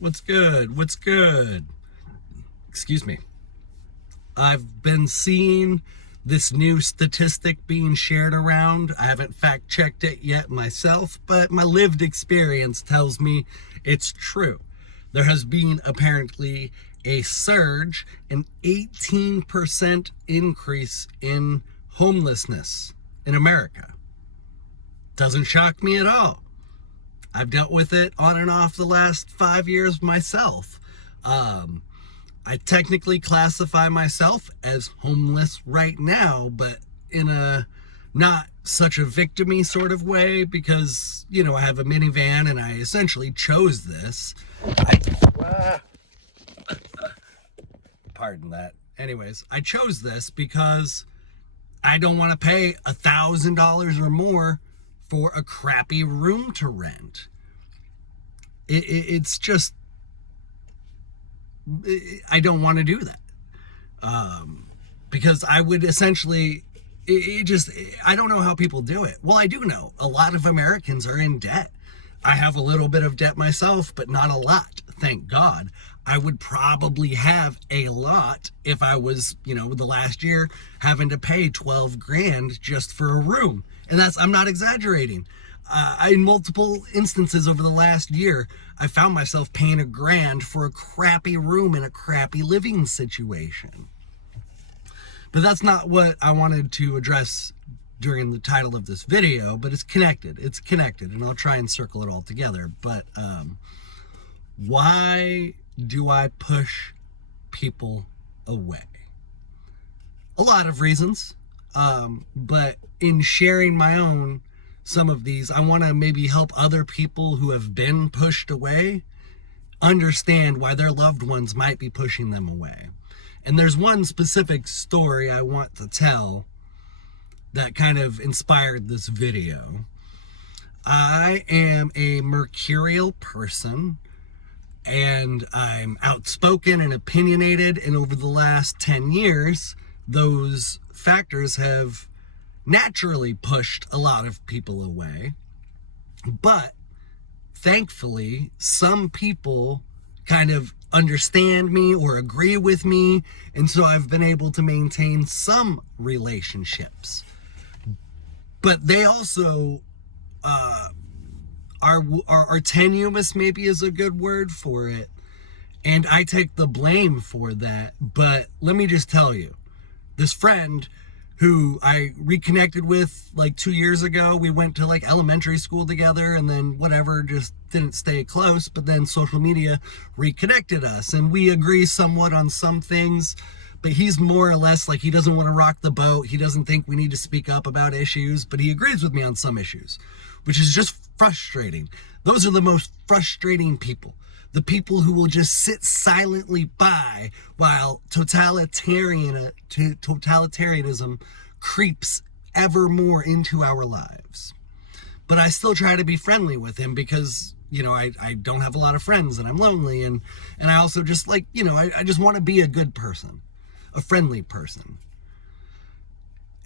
What's good? What's good? Excuse me. I've been seeing this new statistic being shared around. I haven't fact checked it yet myself, but my lived experience tells me it's true. There has been apparently a surge, an 18% increase in homelessness in America. Doesn't shock me at all. I've dealt with it on and off the last 5 years myself. I technically classify myself as homeless right now, but in a not such a victim-y sort of way because, I have a minivan and I essentially chose this. Pardon that. Anyways, I chose this because I don't want to pay $1,000 or more for a crappy room to rent. It's just, I don't want to do that. Because I would essentially, I don't know how people do it. Well, I do know. A lot of Americans are in debt. I have a little bit of debt myself, but not a lot, thank God. I would probably have a lot if I was, the last year having to pay 12 grand just for a room. And I'm not exaggerating. In multiple instances over the last year, I found myself paying $1 grand for a crappy room in a crappy living situation. But that's not what I wanted to address during the title of this video, but it's connected, and I'll try and circle it all together. But why do I push people away? A lot of reasons, but in sharing my own, some of these, I want to maybe help other people who have been pushed away understand why their loved ones might be pushing them away. And there's one specific story I want to tell that kind of inspired this video. I am a mercurial person, and I'm outspoken and opinionated, and over the last 10 years, those factors have naturally pushed a lot of people away. But thankfully, some people kind of understand me or agree with me, and so I've been able to maintain some relationships. But they also are tenuous, maybe is a good word for it, and I take the blame for that. But let me just tell you, this friend who I reconnected with like 2 years ago, we went to like elementary school together, and then whatever, just didn't stay close, but then social media reconnected us, and we agree somewhat on some things, but he's more or less like, he doesn't want to rock the boat. He doesn't think we need to speak up about issues, but he agrees with me on some issues, which is just frustrating. Those are the most frustrating people. The people who will just sit silently by while totalitarianism creeps ever more into our lives. But I still try to be friendly with him because, I don't have a lot of friends and I'm lonely. And I also just like, I just want to be a good person, a friendly person.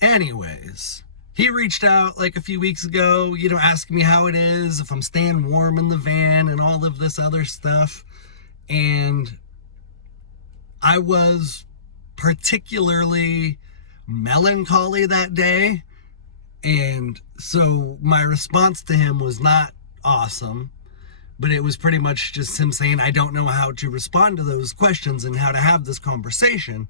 Anyways, he reached out like a few weeks ago, asking me how it is, if I'm staying warm in the van and all of this other stuff. And I was particularly melancholy that day. And so my response to him was not awesome, but it was pretty much just him saying, I don't know how to respond to those questions and how to have this conversation,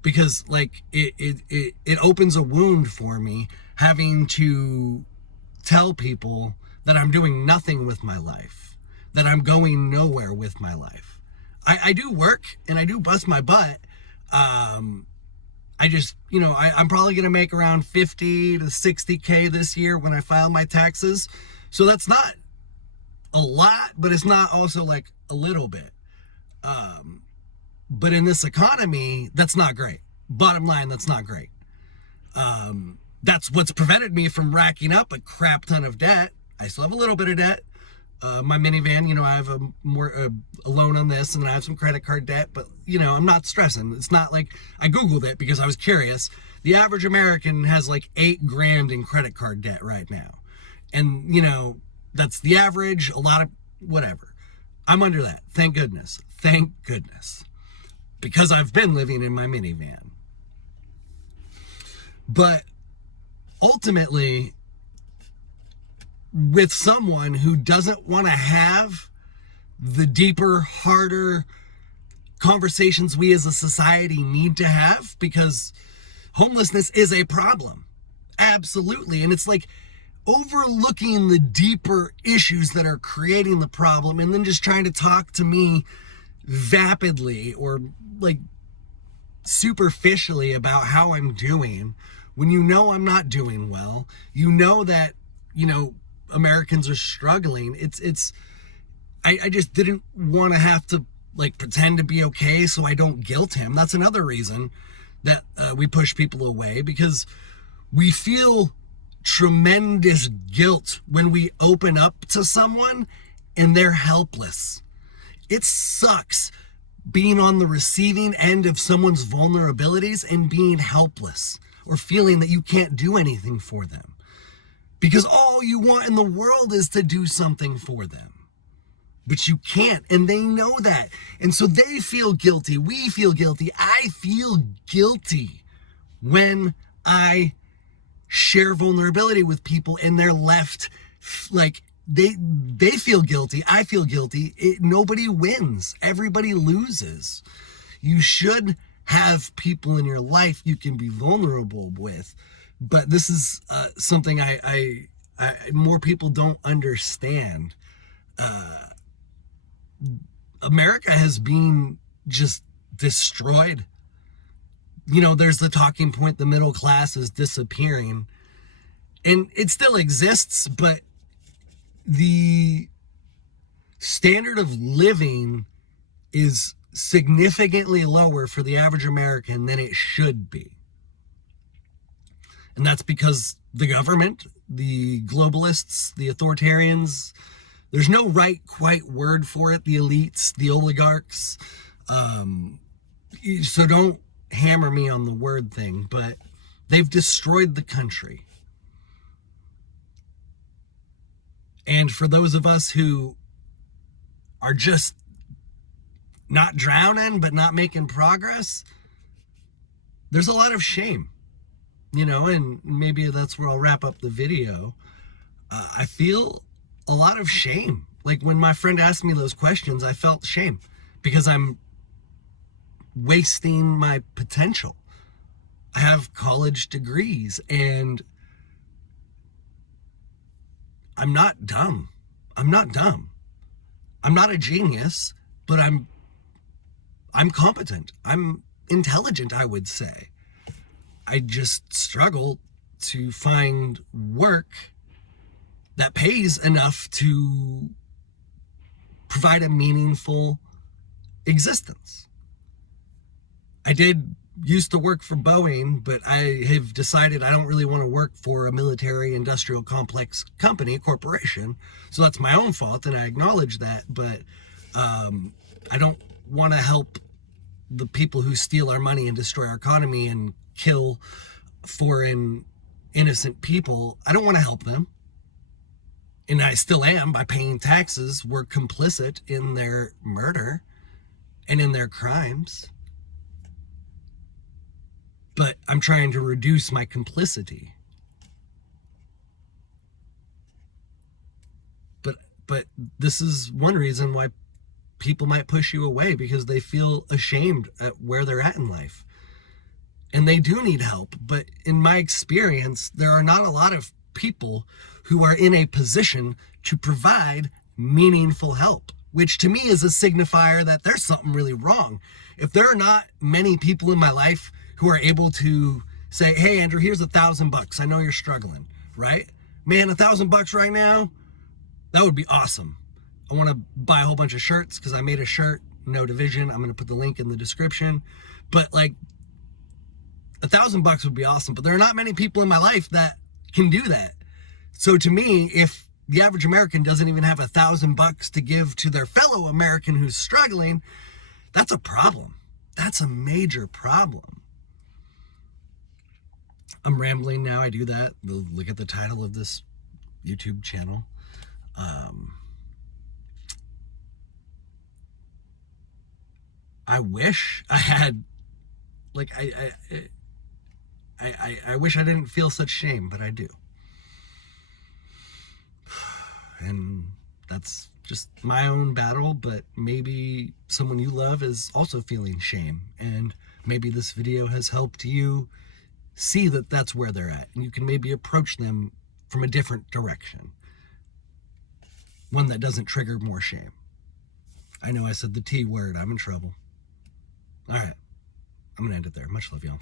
because like it opens a wound for me having to tell people that I'm doing nothing with my life, that I'm going nowhere with my life. I do work and I do bust my butt. I just, I'm probably going to make around 50 to 60K this year when I file my taxes. So that's not a lot, but it's not also like a little bit. But in this economy, that's not great. Bottom line, that's not great. That's what's prevented me from racking up a crap ton of debt. I still have a little bit of debt. My minivan, I have a loan on this, and I have some credit card debt, but I'm not stressing. It's not like I Googled it because I was curious. The average American has like $8 grand in credit card debt right now. And that's the average, a lot of whatever. I'm under that. Thank goodness. Thank goodness. Because I've been living in my minivan. But ultimately, with someone who doesn't want to have the deeper, harder conversations we as a society need to have, because homelessness is a problem. Absolutely. And it's like overlooking the deeper issues that are creating the problem and then just trying to talk to me vapidly or like superficially about how I'm doing when you know I'm not doing well. You know that, Americans are struggling. I just didn't want to have to like pretend to be okay so I don't guilt him. That's another reason that we push people away, because we feel tremendous guilt when we open up to someone and they're helpless. It sucks being on the receiving end of someone's vulnerabilities and being helpless or feeling that you can't do anything for them, because all you want in the world is to do something for them, but you can't, and they know that. And so they feel guilty. We feel guilty. I feel guilty when I share vulnerability with people and they're left like they feel guilty. I feel guilty. Nobody wins. Everybody loses. You should have people in your life you can be vulnerable with, but this is something I more people don't understand. America has been just destroyed. There's the talking point, the middle class is disappearing, and it still exists, but the standard of living is significantly lower for the average American than it should be. And that's because the government, the globalists, the authoritarians, there's no right quite word for it, the elites, the oligarchs. So don't hammer me on the word thing, but they've destroyed the country. And for those of us who are just not drowning, but not making progress, there's a lot of shame, and maybe that's where I'll wrap up the video. I feel a lot of shame. Like when my friend asked me those questions, I felt shame because I'm wasting my potential. I have college degrees and I'm not dumb. I'm not a genius, but I'm competent. I'm intelligent, I would say. I just struggle to find work that pays enough to provide a meaningful existence. I did used to work for Boeing, but I have decided I don't really want to work for a military industrial complex company, a corporation. So that's my own fault, and I acknowledge that. But I don't want to help the people who steal our money and destroy our economy and kill foreign innocent people. I don't want to help them. And I still am by paying taxes. We're complicit in their murder and in their crimes. But I'm trying to reduce my complicity. But this is one reason why people might push you away, because they feel ashamed at where they're at in life. And they do need help. But in my experience, there are not a lot of people who are in a position to provide meaningful help, which to me is a signifier that there's something really wrong. If there are not many people in my life who are able to say, hey, Andrew, here's $1,000. I know you're struggling, right? Man, $1,000 right now, that would be awesome. I want to buy a whole bunch of shirts because I made a shirt, no division. I'm going to put the link in the description. But like $1,000 would be awesome. But there are not many people in my life that can do that. So to me, if the average American doesn't even have $1,000 to give to their fellow American who's struggling, that's a problem. That's a major problem. I'm rambling now. I do that. Look at the title of this YouTube channel. wish I had, like, I wish I didn't feel such shame, but I do. And that's just my own battle, but maybe someone you love is also feeling shame, and maybe this video has helped you see that that's where they're at, and you can maybe approach them from a different direction, one that doesn't trigger more shame. I know I said the T word. I'm in trouble. All right, I'm gonna end it there. Much love, y'all.